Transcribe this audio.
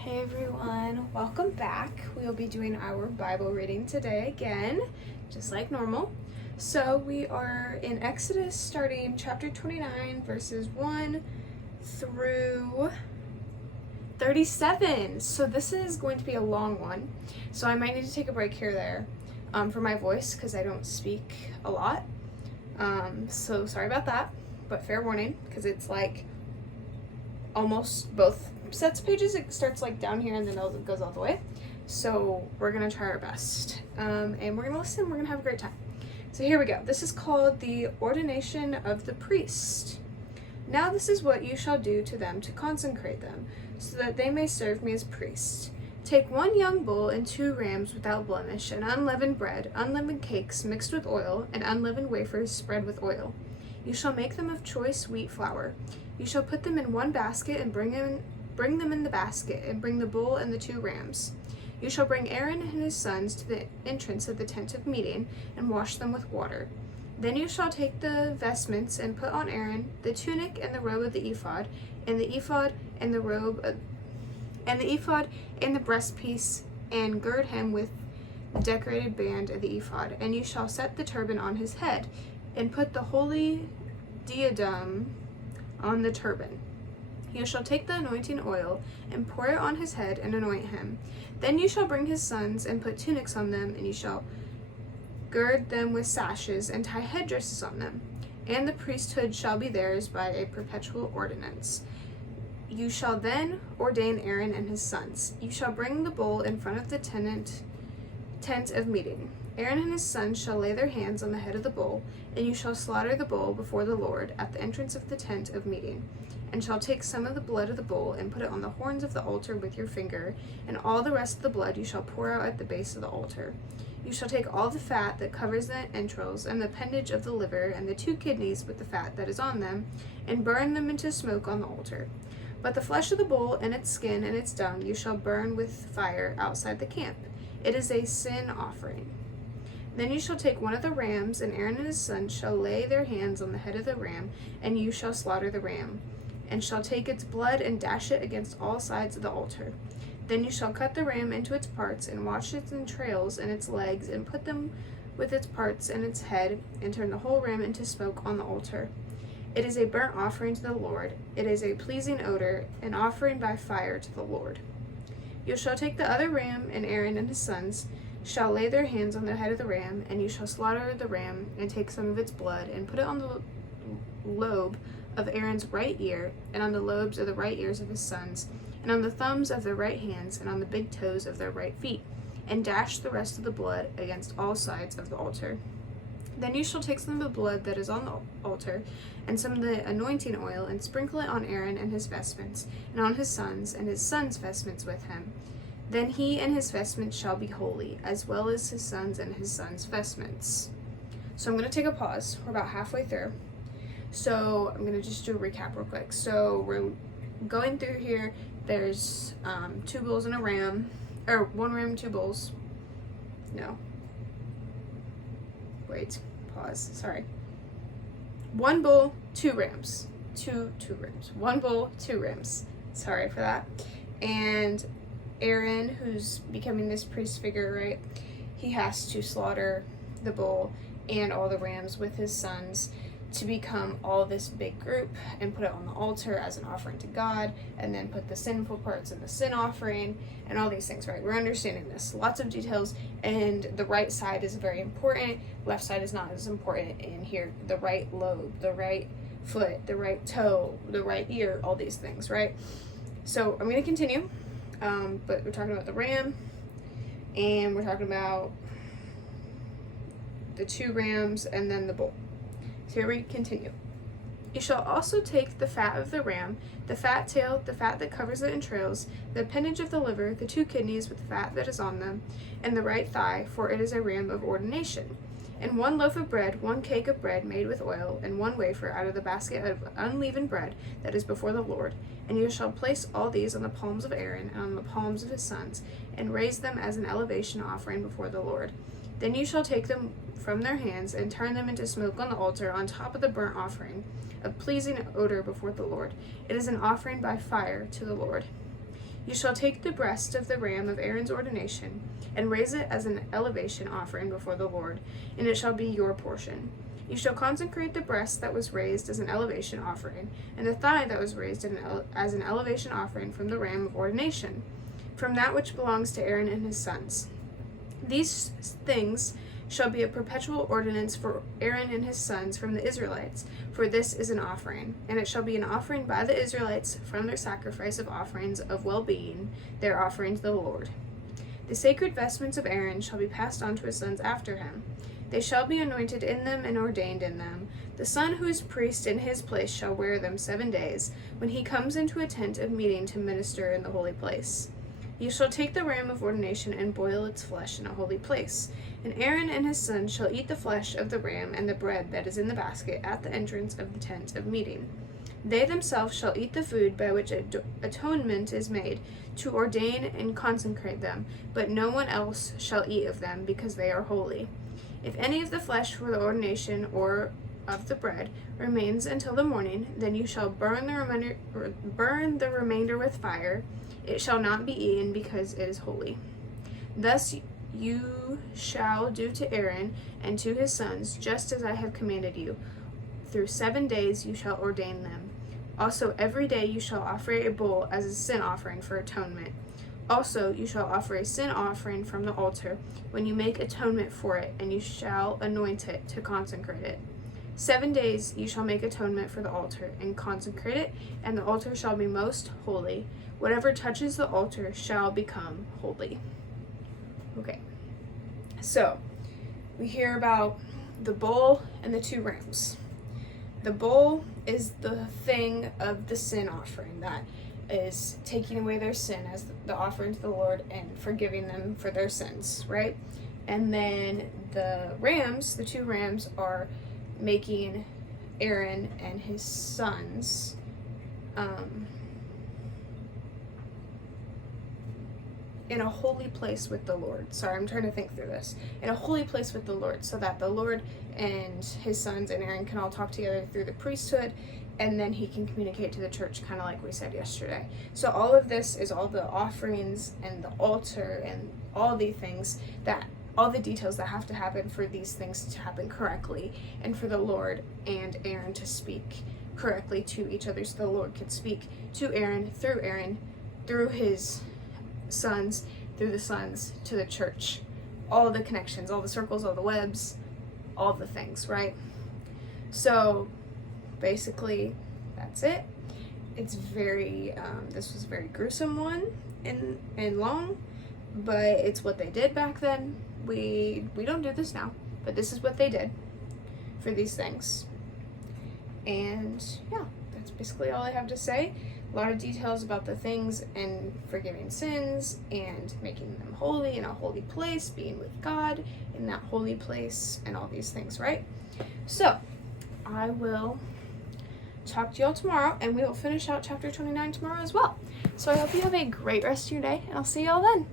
Hey everyone, welcome back. We'll be doing our Bible reading today again, just like normal. So we are in Exodus starting chapter 29, verses 1 through 37. So this is going to be a long one. So I might need to take a break here or there for my voice because I don't speak a lot. So sorry about that, but fair warning because it's like almost both sets of pages. It starts like down here and then it goes all the way. So we're gonna try our best and we're gonna listen. We're gonna have a great time. So here we go. This is called the Ordination of the Priest. Now this is what you shall do to them to consecrate them, so that they may serve me as priests. Take 1 young bull and 2 rams without blemish, and unleavened bread, unleavened cakes mixed with oil, and unleavened wafers spread with oil. You shall make them of choice wheat flour. You shall put them in 1 basket and bring them in the basket, and bring the bull and the 2 rams. You shall bring Aaron and his sons to the entrance of the tent of meeting, and wash them with water. Then you shall take the vestments and put on Aaron the tunic and the robe of the ephod, and the ephod and the robe and the ephod and the breastpiece, and gird him with the decorated band of the ephod. And you shall set the turban on his head, and put the holy diadem on the turban. You shall take the anointing oil and pour it on his head and anoint him. Then you shall bring his sons and put tunics on them, and you shall gird them with sashes and tie headdresses on them. And the priesthood shall be theirs by a perpetual ordinance. You shall then ordain Aaron and his sons. You shall bring the bull in front of the tent of meeting. Aaron and his sons shall lay their hands on the head of the bull, and you shall slaughter the bull before the Lord at the entrance of the tent of meeting, and shall take some of the blood of the bull and put it on the horns of the altar with your finger, and all the rest of the blood you shall pour out at the base of the altar. You shall take all the fat that covers the entrails, and the appendage of the liver, and the 2 kidneys with the fat that is on them, and burn them into smoke on the altar. But the flesh of the bull and its skin and its dung you shall burn with fire outside the camp. It is a sin offering. Then you shall take 1 of the rams, and Aaron and his sons shall lay their hands on the head of the ram, and you shall slaughter the ram, and shall take its blood and dash it against all sides of the altar. Then you shall cut the ram into its parts, and wash its entrails and its legs, and put them with its parts and its head, and turn the whole ram into smoke on the altar. It is a burnt offering to the Lord. It is a pleasing odor, an offering by fire to the Lord. You shall take the other ram, and Aaron and his sons shall lay their hands on the head of the ram, and you shall slaughter the ram, and take some of its blood, and put it on the lobe of Aaron's right ear, and on the lobes of the right ears of his sons, and on the thumbs of their right hands, and on the big toes of their right feet, and dash the rest of the blood against all sides of the altar. Then you shall take some of the blood that is on the altar, and some of the anointing oil, and sprinkle it on Aaron and his vestments, and on his sons vestments with him. Then he and his vestments shall be holy, as well as his sons and his sons' vestments. So I'm going to take a pause. We're about halfway through. So I'm going to just do a recap real quick. So we're going through here. There's 2 bulls and a ram, or 1 ram, 2 bulls. No. Wait. Pause. Sorry. 1 bull, 2 rams. 2 rams. 1 bull, 2 rams. Sorry for that. And Aaron, who's becoming this priest figure, right? He has to slaughter the bull and all the rams with his sons to become all this big group and put it on the altar as an offering to God, and then put the sinful parts in the sin offering and all these things, right? We're understanding this. Lots of details, and the right side is very important. Left side is not as important in here. The right lobe, the right foot, the right toe, the right ear, all these things, right? So I'm going to continue, but we're talking about the ram, and we're talking about the 2 rams, and then the bull. So here we continue. You shall also take the fat of the ram, the fat tail, the fat that covers the entrails, the appendage of the liver, the 2 kidneys with the fat that is on them, and the right thigh, for it is a ram of ordination. And 1 loaf of bread, 1 cake of bread made with oil, and 1 wafer out of the basket of unleavened bread that is before the Lord. And you shall place all these on the palms of Aaron and on the palms of his sons, and raise them as an elevation offering before the Lord. Then you shall take them from their hands and turn them into smoke on the altar on top of the burnt offering, a pleasing odor before the Lord. It is an offering by fire to the Lord. You shall take the breast of the ram of Aaron's ordination, and raise it as an elevation offering before the Lord, and it shall be your portion. You shall consecrate the breast that was raised as an elevation offering, and the thigh that was raised as an elevation offering from the ram of ordination, from that which belongs to Aaron and his sons. These things shall be a perpetual ordinance for Aaron and his sons from the Israelites, for this is an offering, and it shall be an offering by the Israelites from their sacrifice of offerings of well-being, their offering to the Lord. The sacred vestments of Aaron shall be passed on to his sons after him. They shall be anointed in them and ordained in them. The son who is priest in his place shall wear them 7 days, when he comes into a tent of meeting to minister in the holy place. You shall take the ram of ordination and boil its flesh in a holy place. And Aaron and his sons shall eat the flesh of the ram and the bread that is in the basket at the entrance of the tent of meeting. They themselves shall eat the food by which atonement is made, to ordain and consecrate them, but no one else shall eat of them, because they are holy. If any of the flesh for the ordination or of the bread remains until the morning, then you shall burn the remainder with fire. It shall not be eaten, because it is holy. Thus you shall do to Aaron and to his sons, just as I have commanded you. Through 7 days you shall ordain them. Also every day you shall offer a bull as a sin offering for atonement. Also you shall offer a sin offering from the altar when you make atonement for it, and you shall anoint it to consecrate it. 7 days you shall make atonement for the altar and consecrate it, and the altar shall be most holy. Whatever touches the altar shall become holy. Okay, so we hear about the bull and the 2 rams. The bull is the thing of the sin offering that is taking away their sin as the offering to the Lord and forgiving them for their sins, right? And then the rams, the 2 rams, are making Aaron and his sons in a holy place with the Lord. Sorry, I'm trying to think through this. In a holy place with the Lord, so that the Lord and his sons and Aaron can all talk together through the priesthood, and then he can communicate to the church, kind of like we said yesterday. So all of this is all the offerings and the altar and all the things that, all the details that have to happen for these things to happen correctly, and for the Lord and Aaron to speak correctly to each other, so the Lord could speak to Aaron, through his sons, through the sons, to the church. All the connections, all the circles, all the webs, all the things, right? So basically that's it. It's very this was a very gruesome one and long, but it's what they did back then. We don't do this now, but this is what they did for these things. And yeah, that's basically all I have to say. A lot of details about the things and forgiving sins and making them holy in a holy place, being with God in that holy place, and all these things, right? So I will talk to y'all tomorrow, and we will finish out chapter 29 tomorrow as well. So I hope you have a great rest of your day, and I'll see y'all then.